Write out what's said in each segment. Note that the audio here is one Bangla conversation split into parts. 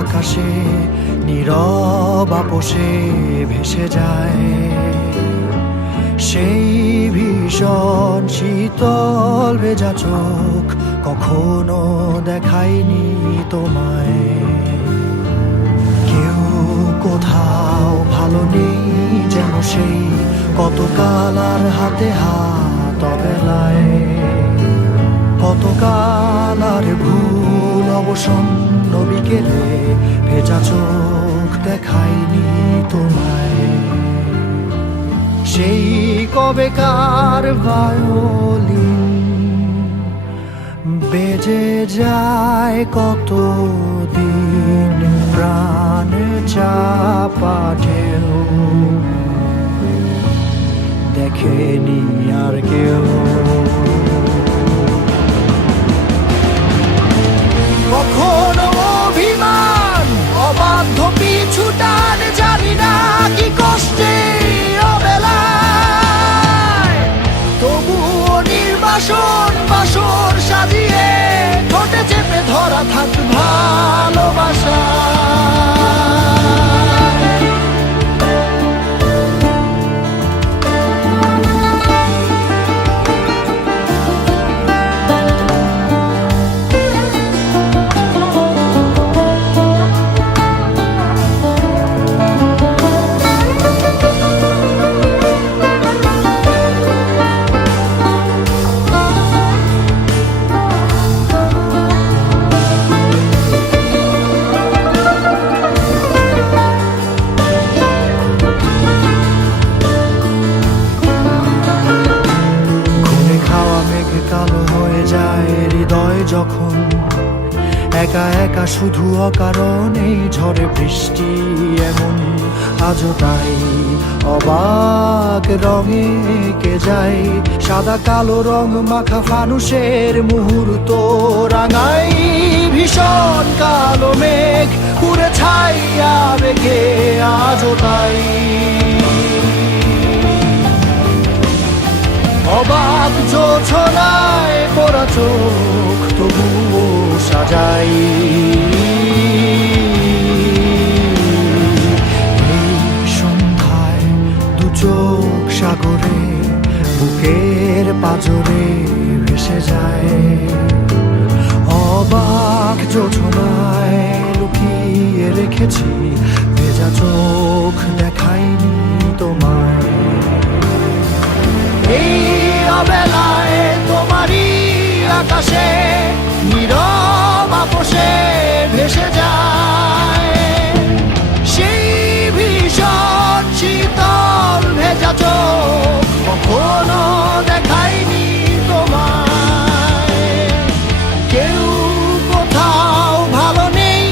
আকাশে নীরব আপোষে ভেসে যায় সেই ভীষণ শীতল ভেজা চোখ, কখনো দেখায়নি তোমায়। কেউ কোথাও ভালো নেই যেন সেই কতকাল আর হাতে হাত অবেলায়, কতকাল আর ভুল অবসন্ন বিকেলে ভেজা চোখ দেখায়নি তোমায়। সেই কবেকার ভায়োলিন বেজে যায় কতদিন, প্রাণ চাপা ঢেউ দেখেনি আর কেউ। কখনো অভিমান অবাধ্য পিছু টান, জানি না কি কষ্টে অবেলায়, তবুও নির্বাসন বাসর সাজিয়ে ঠোঁটে চেপে ধরা থাক ভালোবাসা। কালো হয়ে যায় হৃদয় যখন একা একা শুধু অকারণেই ঝড়ে বৃষ্টি এমন, আজও তাই অবাক রঙে কে যায় সাদা কালো রং মাখা ফানুষের মুহূর্ত রাঙাই। ভীষণ কালো মেঘ পুরে ছাইয়া বেগে আজও তাই অবাক জোছনায় পড়া চোখ তবুও সাজাই। এই সন্ধ্যায় দু চোখ সাগরে বুকের পাজরে ভেসে যায়, অবাক জোছনায় লুকিয়ে রেখেছি ভেজা চোখ দেখায়নি তোমায়। এই অবেলায় তোমারই আকাশে নীরব আপোষে ভেসে যায় সেই ভীষণ শীতল ভেজা চোখ, কখনো দেখায়নি তোমায়। কেউ কোথাও ভালো নেই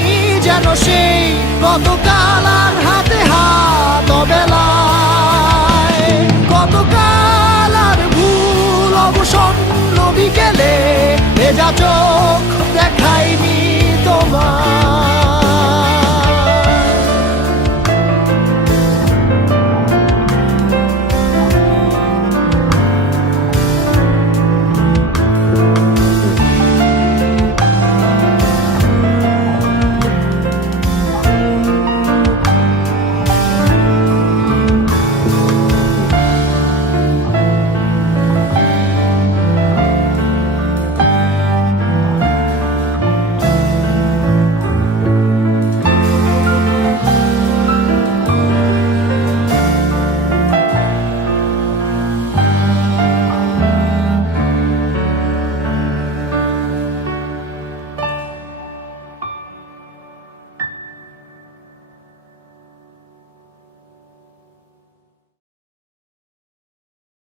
যেন সেই কতকাল আর হাতে হাত অবেলায়, কতকাল আর ভুল অবসন্ন বিকেলে ভেজা চোখ দেখায়নি তোমার।